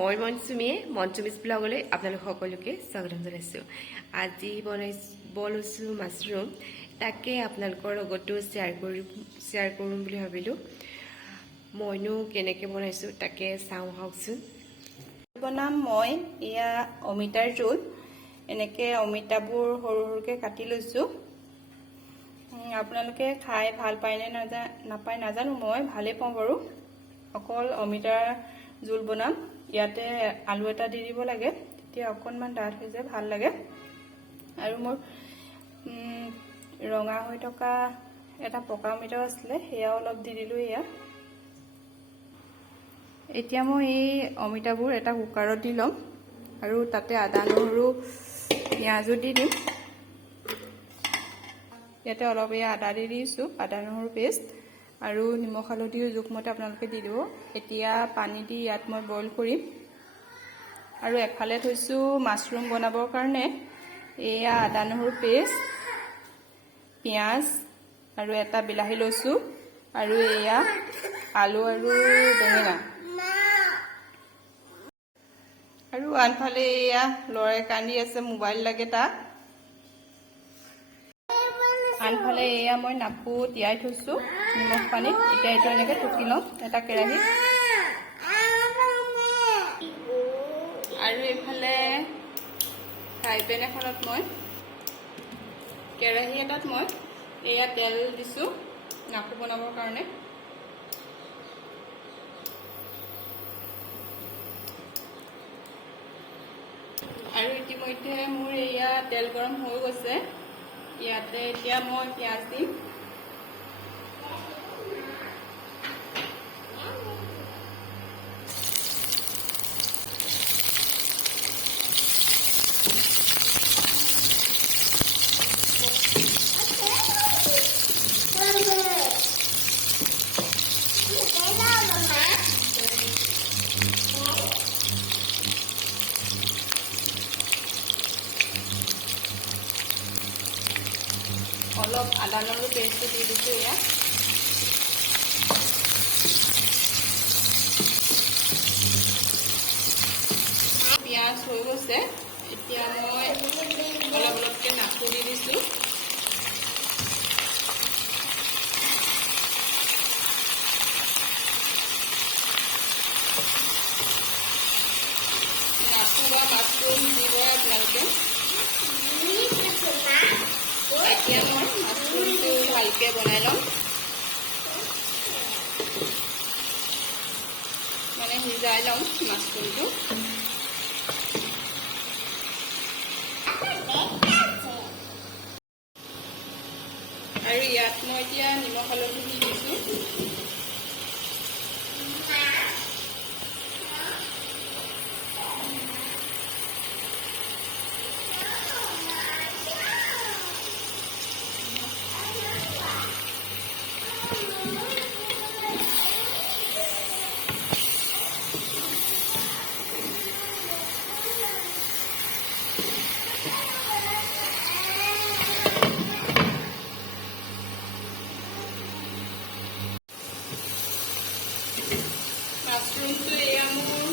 মই মনচুমীয়ে মনচুমিজ ব্লগলৈ আপোনালোক সকলোকে স্বাগতম জনাইছোঁ। আজি বনাইছোঁ মাছৰুম, তাকে আপোনালোকৰ লগতো শ্বেয়াৰ কৰিম বুলি ভাবিলোঁ। মইনো কেনেকৈ বনাইছোঁ তাকে চাওঁ আহকচোন। বনাম মই এয়া অমিতাৰ জোল। এনেকৈ অমিতাবোৰ সৰু সৰুকৈ কাটি লৈছোঁ। আপোনালোকে খাই ভাল পায়নে নাপায় নাজানো, মই ভালেই পাওঁ বাৰু। অকল অমিতাৰ জোল বনাম। ইয়াতে আলু এটা দি দিব লাগে, তেতিয়া অকণমান ডাঠ হৈ যায়, ভাল লাগে। আৰু মোৰ ৰঙা হৈ থকা এটা পকা অমিতাও আছিলে, সেয়াও অলপ দি দিলোঁ। এতিয়া মই এই অমিতাবোৰ এটা কুকাৰত দি ল'ম আৰু তাতে আদা নহৰু পিঁয়াজো দি দিম। ইয়াতে অলপ আদা দি দিছোঁ, আদা নহৰু পেষ্ট, আৰু নিমখ হালধিৰ জোখমতে আপোনালোকে দি দিব। এতিয়া পানী দি ইয়াত মই বইল কৰিম। আৰু এফালে থৈছোঁ মাছৰুম বনাবৰ কাৰণে এয়া আদা নহৰু পেষ্ট, পিঁয়াজ আৰু এটা বিলাহী লৈছোঁ, আৰু এয়া আলু আৰু বেঙেনা। আৰু আনফালে এয়া ল'ৰাই কান্দি আছে, মোবাইল লাগে তাক। আনফালে এয়া মই নাপু তিয়াই থৈছোঁ নিমখ পানীত। এতিয়া এইটো এনেকৈ টুকি ল'ম এটা কেৰাহীত। আৰু এইফালে ফ্ৰাই পেন এখনত কেৰাহী এটাত মই এয়া তেল দিছোঁ নাপু বনাবৰ কাৰণে। আৰু ইতিমধ্যে মোৰ এয়া তেল গৰম হৈ গৈছে। ইয়াতে এতিয়া মই পিঁয়াজ দিম। অলপ আদা নহৰু পেষ্টটো দি দিছোঁ ইয়াত। পিঁয়াজ হৈ গৈছে, এতিয়া মই অলপ অলপকৈ নাপু দি দিছোঁ। নাপু বা মাছৰুম দিব আপোনালোকে। এতিয়া মই মাছৰুমটো ভালকৈ বনাই ল'ম, মানে সিজাই ল'ম মাছৰুমটো। আৰু ইয়াত মই এতিয়া নিমখ হালধি দি দিছোঁ। মাছৰুমটো এয়া মোৰ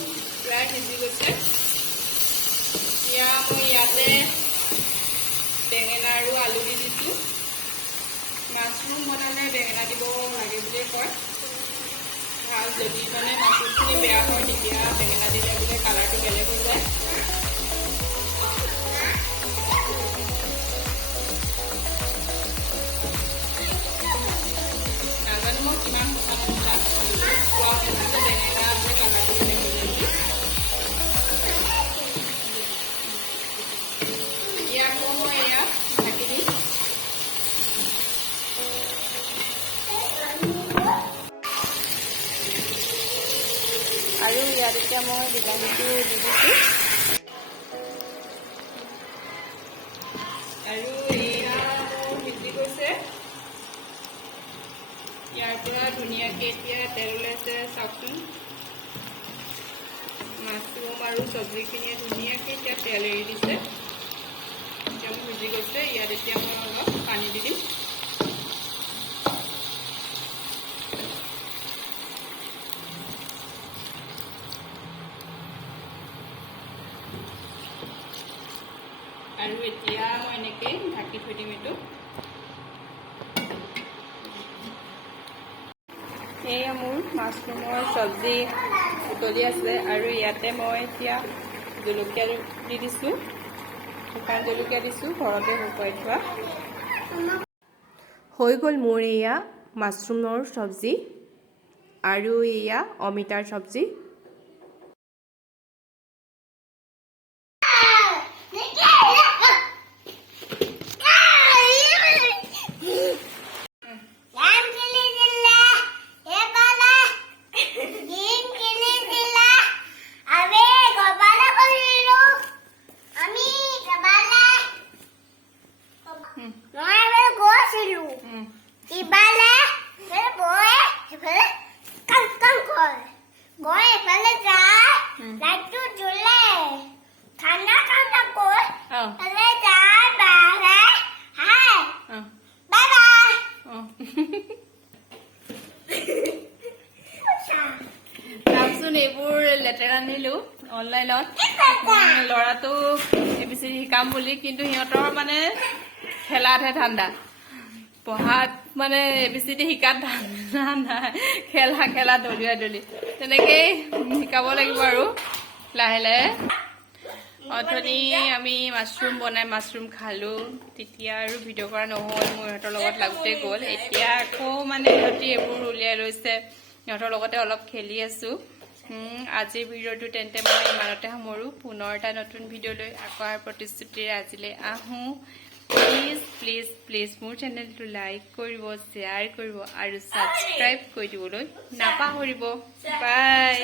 প্ৰায় সিজি গৈছে। এতিয়া মই ইয়াতে বেঙেনা আৰু আলু দি দিছোঁ। মাছৰুম বনালে বেঙেনা দিব লাগে বুলিয়ে কয়। ভাল, যদি মানে মাছৰুমখিনি বেয়া হয় তেতিয়া বেঙেনা দিলে বোলে কালাৰটো বেলেগ হৈ যায়। নাজানো মই কিমান সঁচা কথা, কোৱা শুনিছোঁ বেঙেনা বোলে কালাৰটো বেলেগ হৈ যায়। এতিয়া আকৌ মই এয়া ঢাকি দিম। আৰু ইয়াত এতিয়া মই বিলাহীটো দি দিছোঁ। আৰু এয়া মোৰ সিজি গৈছে। ইয়াৰ পৰা ধুনীয়াকৈ এতিয়া তেল ওলাইছে, চাওকচোন। মাছৰুম আৰু চব্জিখিনিয়ে ধুনীয়াকৈ এতিয়া তেল এৰি দিছে। এতিয়া মোৰ সিজি গৈছে। ইয়াত এতিয়া মই অলপ পানী দি দিম। এতিয়া মই এনেকৈ ঢাকি থৈ দিম এইটো। এয়া মোৰ মাছৰুমৰ চব্জি উতলি আছে আৰু ইয়াতে মই এতিয়া জলকীয়া দি দিছোঁ, শুকান জলকীয়া দিছোঁ, ঘৰতে শুকুৱাই থোৱা। হৈ গ'ল মোৰ এয়া মাছৰুমৰ চব্জি আৰু এয়া অমিতাৰ চব্জি। তাৰপিছত এইবোৰ লেতেৰা আনিলোঁ অনলাইনত, ল'ৰাটো ABCD শিকাম বুলি, কিন্তু সিহঁতৰ মানে খেলাতহে ঠাণ্ডা, পঢ়াত মানে ABCD শিকাত ঠাণ্ডা নাই, খেলা দলিয়া দলি তেনেকেই শিকাব লাগিব আৰু লাহে লাহে। অথনি আমি মাছৰুম খালোঁ, তেতিয়া আৰু ভিডিঅ' কৰা নহ'ল, মোৰ ইহঁতৰ লগত লাগোতে গ'ল। এতিয়া আকৌ মানে সিহঁতি এইবোৰ উলিয়াই লৈছে, সিহঁতৰ লগতে অলপ খেলি আছোঁ। আজিৰ ভিডিঅ'টো তেন্তে মই ইমানতে সামৰোঁ। পুনৰ এটা নতুন ভিডিঅ' লৈ আকৌ প্ৰতিশ্ৰুতিৰে আজিলৈ আহোঁ। প্লিজ মোৰ চেনেলটো লাইক কৰিব, শ্বেয়াৰ কৰিব আৰু ছাবস্ক্ৰাইব কৰি দিবলৈ নাপাহৰিব। বাই।